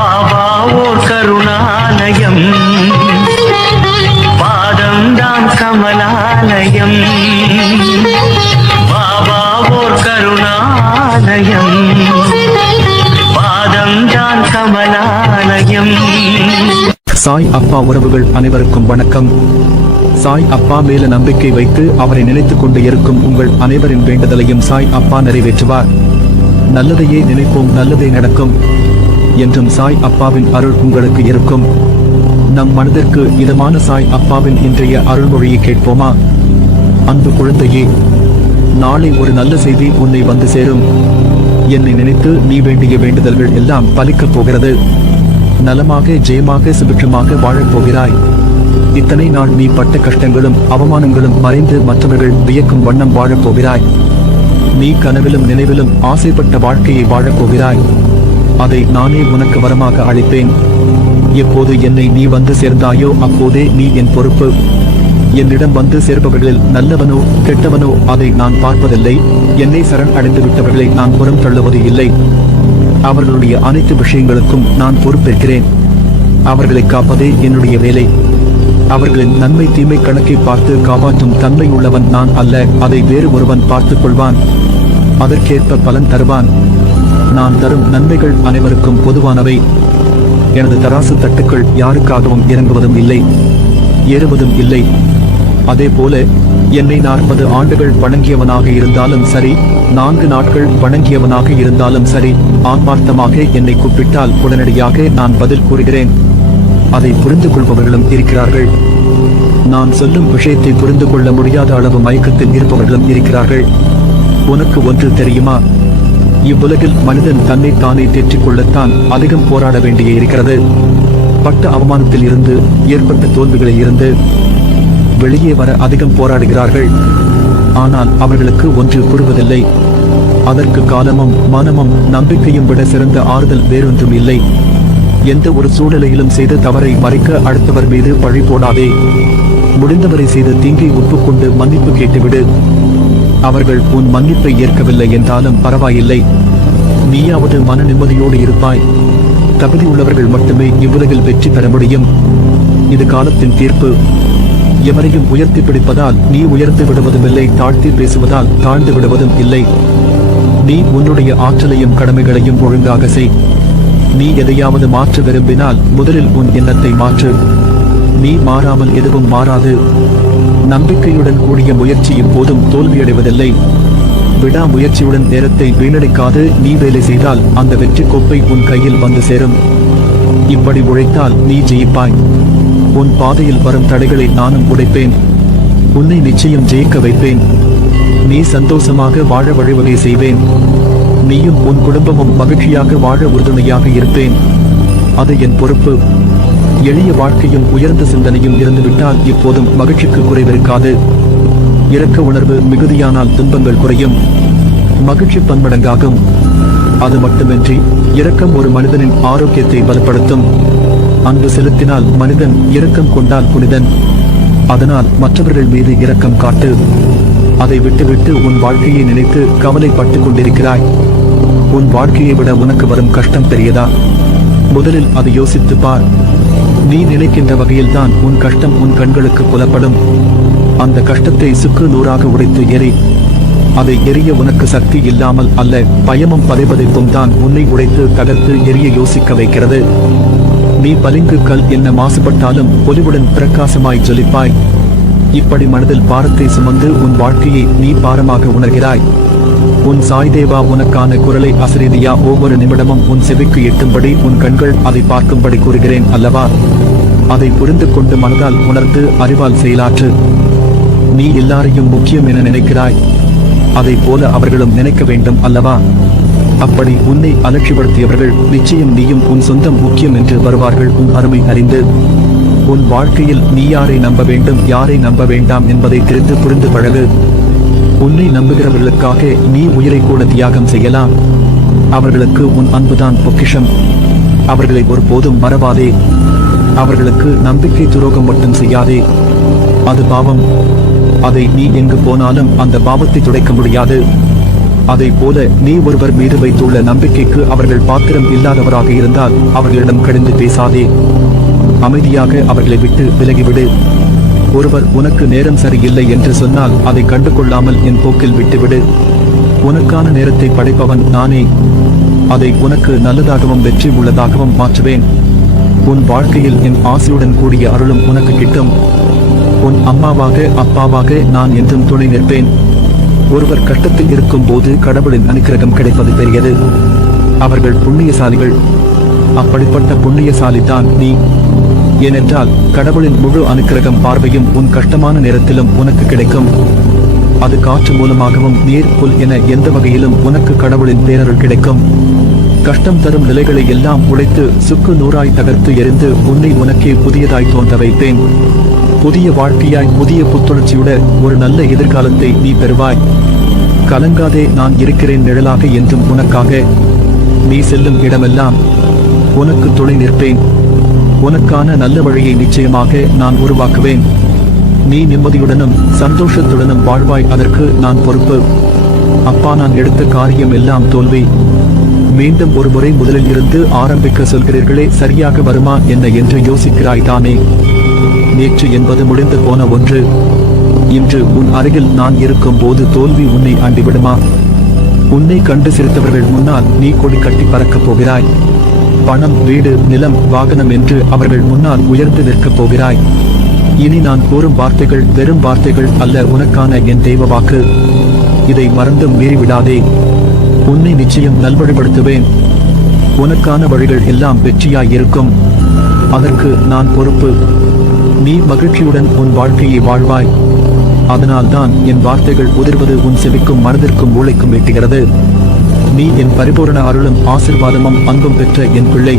பாபா ஓர் கருணாலயம், பாதம் தான் கமலாலயம். பாபா ஓர் கருணாலயம், பாதம் தான் கமலாலயம். சாய் அப்பா உறவுகள் அனைவருக்கும் வணக்கம். சாய் அப்பா மேல நம்பிக்கை வைத்து அவரை நினைத்துக் கொண்டு இருக்கும் உங்கள் அனைவரின் வேண்டுதலையும் சாய் அப்பா நிறைவேற்றுவார். நல்லதையே நினைப்போம், நல்லதே நடக்கும் என்றும் சாய் அப்பாவின் அருள் உங்களுக்கு இருக்கும். நம் மனதிற்கு இதமான சாய் அப்பாவின் இன்றைய அருள்மொழியை கேட்போமா? அன்பு குழந்தையே, நாளை ஒரு நல்ல செய்தி உன்னை வந்து சேரும். என்னை நினைத்து நீ வேண்டிய வேண்டுதல்கள் எல்லாம் பலிக்கப் போகிறது. நலமாக, ஜெயமாக, சுபிட்சமாக வாழப் போகிறாய். இத்தனை நாள் நீ பட்ட கஷ்டங்களும் அவமானங்களும் மறைந்து மற்றவர்கள் வியக்கும் வண்ணம் வாழப் போகிறாய். நீ கனவிலும் நினைவிலும் ஆசைப்பட்ட வாழ்க்கையை வாழப் போகிறாய். அதை நானே உனக்கு வரமாக அளிப்பேன். எப்போது என்னை நீ வந்து சேர்ந்தாயோ அப்போதே நீ என் பொறுப்பு. என்னிடம் வந்து சேர்பவர்களில் நல்லவனோ கெட்டவனோ அதை நான் பார்ப்பதில்லை. என்னை சரண் அடைந்து விட்டவர்களை நான் புறம் தள்ளுவது இல்லை. அவர்களுடைய அனைத்து விஷயங்களுக்கும் நான் பொறுப்பேற்கிறேன். அவர்களை காப்பதே என்னுடைய வேலை. அவர்களின் நன்மை தீமை கணக்கை பார்த்து காப்பாற்றும் தன்மை உள்ளவன் நான் அல்ல. அதை வேறு ஒருவன் பார்த்துக் கொள்வான். அதற்கேற்ப பலன் தருவான். நான் தரும் நன்மைகள் அனைவருக்கும் பொதுவானவை. எனது தராசு தட்டுக்கள் யாருக்காகவும் இறங்குவதும் இல்லை, ஏறுவதும் இல்லை. அதே போல என்னை 40 ஆண்டுகள் வணங்கியவனாக இருந்தாலும் சரி, 4 நாட்கள் வணங்கியவனாக இருந்தாலும் சரி, ஆத்மார்த்தமாக என்னை கூப்பிட்டால் உடனடியாக நான் பதில் கூறுகிறேன். அதை புரிந்து கொள்பவர்களும் இருக்கிறார்கள். நான் சொல்லும் விஷயத்தை புரிந்து கொள்ள முடியாத அளவு மயக்கத்தில் இருப்பவர்களும் இருக்கிறார்கள். உனக்கு ஒன்று தெரியுமா? இவ்வுலகில் மனிதன் தன்னை தானே தேற்றிக் கொள்ளத்தான் அதிகம் போராட வேண்டிய இருக்கிறது. பட்ட அவமானத்தில் இருந்து, ஏற்பட்ட தோல்விகளில் இருந்து வெளியே வர அதிகம் போராடுகிறார்கள். ஆனால் அவர்களுக்கு ஒன்று புரிவதில்லை. அதற்கு காலமும் மனமும் நம்பிக்கையும் விட சிறந்த ஆறுதல் வேறொன்றும் இல்லை. எந்த ஒரு சூழ்நிலையிலும் செய்த தவறை மறைக்க அடுத்தவர் மீது பழி போடாதே. முடிந்தவரை செய்த தீங்கை ஒப்புக்கொண்டு மன்னிப்பு கேட்டுவிடு. அவர்கள் உன் மன்னிப்பை ஏற்கவில்லை என்றாலும் பரவாயில்லை. நீயாவது மன நிம்மதியோடு இருப்பாய். தகுதி உள்ளவர்கள் மட்டுமே இவ்வுலகில் வெற்றி பெற முடியும். இது காலத்தின் தீர்ப்பு. எவரையும் உயர்த்தி பிடிப்பதால் நீ உயர்ந்து விடுவதும் இல்லை, தாழ்த்தி பேசுவதால் தாழ்ந்து விடுவதும் இல்லை. நீ உன்னுடைய ஆற்றலையும் கடமைகளையும் ஒழுங்காக செய். நீ எதையாவது மாற்ற விரும்பினால் முதலில் உன் எண்ணத்தை மாற்று. நீ மாறாமல் எதுவும் மாறாது. நம்பிக்கையுடன் கூடிய முயற்சி எப்போதும் தோல்வியடைவதில்லை. விடாமுயற்சியுடன் நேரத்தை வீணடிக்காது நீ வேலை செய்தால் அந்த வெற்றி கோப்பை உன் கையில் வந்து சேரும். இப்படி உழைத்தால் நீ ஜெயிப்பாய். உன் பாதையில் வரும் தடைகளை நானும் உடைப்பேன். உன்னை நிச்சயம் ஜெயிக்க வைப்பேன். நீ சந்தோஷமாக வாழ வழிவகை செய்வேன். நீயும் உன் குடும்பமும் மகிழ்ச்சியாக வாழ உறுதுணையாக இருப்பேன். அது என் பொறுப்பு. எளிய வாழ்க்கையும் உயர்ந்த சிந்தனையும் இருந்துவிட்டால் இப்போதும் மகிழ்ச்சிக்கு குறைவிருக்காது. இரக்க உணர்வு மிகுதியானால் துன்பங்கள் குறையும், மகிழ்ச்சி பன்மடங்காகும். அது மட்டுமின்றி இரக்கம் ஒரு மனிதனின் ஆரோக்கியத்தை பலப்படுத்தும். அன்பு செலுத்தினால் மனிதன், இரக்கம் கொண்டால் புனிதன். அதனால் மற்றவர்கள் மீது இரக்கம் காட்டு. அதை விட்டுவிட்டு உன் வாழ்க்கையை நினைத்து கவலைப்பட்டுக் கொண்டிருக்கிறாய். உன் வாழ்க்கையை விட உனக்கு வரும் கஷ்டம் பெரியதா? முதலில் அதை யோசித்து பார். நீ நினைக்கின்ற வகையில்தான் உன் கஷ்டம் உன் கண்களுக்கு புலப்படும். அந்த கஷ்டத்தை சுக்கு நூறாக உடைத்து எரி. அதை எரிய உனக்கு சக்தி இல்லாமல் அல்ல, பயமும் பதைபதைப்பும் தான் உன்னை உடைத்து தகர்த்து எரிய யோசிக்க வைக்கிறது. நீ பளிங்கு கல் என்ன மாசுபட்டாலும் பொலிவுடன் பிரகாசமாய் ஜொலிப்பாய். இப்படி மனதில் பாரத்தை சுமந்து உன் வாழ்க்கையை நீ பாரமாக உணர்கிறாய். உன் சாய்தேவா உனக்கான குரலை அசரீதியா ஒவ்வொரு நிமிடமும் உன் செவிக்கு எட்டும்படி உன் கண்கள் அதை பார்க்கும்படி கூறுகிறேன் அல்லவா? அதை புரிந்து கொண்டு மனதால் உணர்ந்து அறிவால் செயலாற்று. நீ எல்லாரையும் முக்கியம் என நினைக்கிறாய். அதை போல அவர்களும் நினைக்க வேண்டும் அல்லவா? அப்படி உன்னை அலட்சியப்படுத்தியவர்கள் நிச்சயம் நீயும் உன் சொந்தம் முக்கியம் என்று வருவார்கள். உன் அருமை அறிந்து உன் வாழ்க்கையில் நீ யாரை நம்ப வேண்டும், யாரை நம்ப வேண்டாம் என்பதை தெரிந்து புரிந்து பழகு. உன்னை நம்புகிறவர்களுக்காக நீ உயிரை கூட தியாகம் செய்யலாம். அவர்களுக்கு உன் அன்புதான் பொக்கிஷம். அவர்களை ஒருபோதும் மறவாதே. அவர்களுக்கு நம்பிக்கை துரோகம் மட்டும் செய்யாதே. அது பாவம். அதை நீ எங்கு போனாலும் அந்த பாவத்தை துடைக்க முடியாது. அதைப் போல நீ ஒருவர் மீது வைத்துள்ள நம்பிக்கைக்கு அவர்கள் பாத்திரம் இல்லாதவராக இருந்தால் அவர்களிடம் கடிந்து பேசாதே. அமைதியாக அவர்களை விட்டு விலகிவிடு. ஒருவர் உனக்கு நேரம் சரியில்லை என்று சொன்னால் அதை கண்டு கொள்ளாமல் என் போக்கில் விட்டுவிடு. உனக்கான நேரத்தை படைப்பவன் நானே. அதை உனக்கு நல்லதாகவும் வெற்றி உள்ளதாகவும் மாற்றுவேன். உன் வாழ்க்கையில் என் ஆசையுடன் கூடிய அருளும் உனக்கு கிட்டும். உன் அம்மாவாக அப்பாவாக நான் என்றும் துணை நிற்பேன். ஒருவர் கஷ்டத்தில் இருக்கும் போது கடவுளின் அனுக்கிரகம் கிடைப்பது பெரியது. அவர்கள் புண்ணியசாலிகள். அப்படிப்பட்ட புண்ணியசாலி தான் நீ. ஏனென்றால் கடவுளின் முழு அனுக்கிரகம் பார்வையும் உன் கஷ்டமான நேரத்திலும் உனக்கு கிடைக்கும். அது காற்று மூலமாகவும் நீர் புல் என எந்த வகையிலும் உனக்கு கடவுளின் பேரருள் கிடைக்கும். கஷ்டம் தரும் நிலைகளை எல்லாம் உடைத்து சுக்கு நூறாய் தகர்த்து எறிந்து உன்னை உனக்கே புதியதாய் தோன்ற வைப்பேன். புதிய வாழ்க்கையாய் புதிய புத்துணர்ச்சியுட ஒரு நல்ல எதிர்காலத்தை நீ பெறுவாய். கலங்காதே, நான் இருக்கிறேன் நிழலாக என்றும் உனக்காக. நீ செல்லும் இடமெல்லாம் உனக்கு துணை நிற்பேன். உனக்கான நல்ல வழியை நிச்சயமாக நான் உருவாக்குவேன். நீ நிம்மதியுடனும் சந்தோஷத்துடனும் வாழ்வாய். அதற்கு நான் பொறுப்பு. அப்பா, நான் எடுத்த காரியம் எல்லாம் தோல்வி. மீண்டும் ஒரு முறை முதலில் இருந்து ஆரம்பிக்க சொல்கிறீர்களே, சரியாக வருமா என்ன என்று யோசிக்கிறாய் தானே? நேற்று என்பது முடிந்து போன ஒன்று. இன்று உன் அருகில் நான் இருக்கும் போது தோல்வி உன்னை ஆண்டிவிடுமா? உன்னை கண்டு சிரித்தவர்கள் முன்னால் நீ கொடி கட்டி பறக்கப் போகிறாய். பணம், வீடு, நிலம், வாகனம் என்று அவர்கள் முன்னால் உயர்ந்து நிற்கப் போகிறாய். இனி நான் கூறும் வார்த்தைகள் வெறும் வார்த்தைகள் அல்ல, உனக்கான என் தெய்வ வாக்கு. இதை மறந்தும் மீறிவிடாதே. உன்னை நிச்சயம் நல்வழிப்படுத்துவேன். உனக்கான வழிகள் எல்லாம் வெற்றியாய் இருக்கும். அதற்கு நான் பொறுப்பு. நீ மகிழ்ச்சியுடன் உன் வாழ்க்கையை வாழ்வாய். அதனால்தான் என் வார்த்தைகள் உதிர்வது உன் செவிக்கும் மனதிற்கும் மூளைக்கும் எட்டுகிறது. நீ என் பரிபூரண அருளும் ஆசிர்வாதமும் அன்பும் பெற்ற என் பிள்ளை.